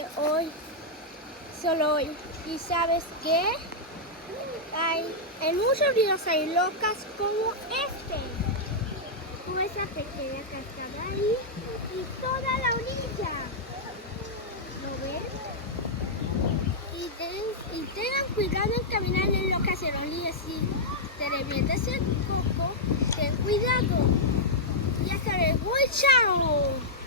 que hoy, solo hoy. ¿Y sabes qué? En muchos ríos hay locas como con esa pequeña cascada ahí y toda la orilla. ¿Lo ves? Y tengan cuidado en caminar en los caserones. Si te revientas el coco, ten cuidado. Ya sabes, ¡voy, chao!